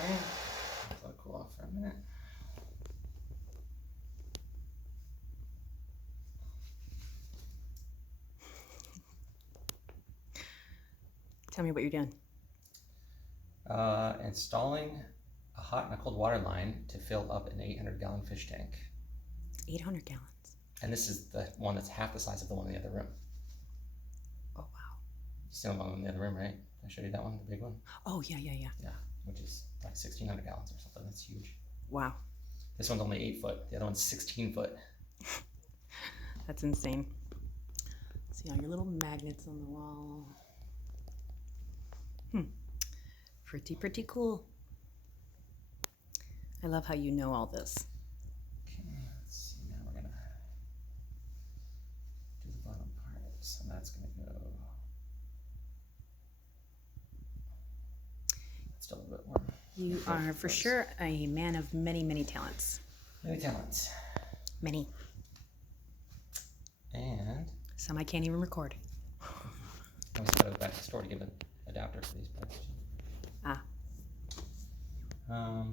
Okay, let it cool off for a minute. Tell me what you're doing. Installing a hot and a cold water line to fill up an 800-gallon fish tank. 800 gallons. And this is the one that's half the size of the one in the other room. Oh, wow. You see the one in the other room, right? I showed you that one, the big one? Oh, yeah. Yeah, which is like 1,600 gallons or something. That's huge. Wow. This one's only 8 foot. The other one's 16 foot. That's insane. See all your little magnets on the wall. Pretty cool. I love how you know all this. Okay, let's see. Now we're gonna do the bottom part. So that's gonna go. Still a little bit warm. You are for sure a man of many talents. Many talents. Many. And Some I can't even record. I just gotta go back to the store to get an adapter for these parts. Ah. I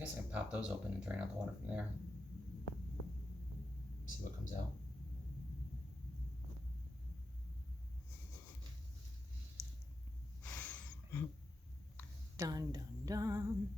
guess I can pop those open and drain out the water from there. See what comes out. Dun dun dun.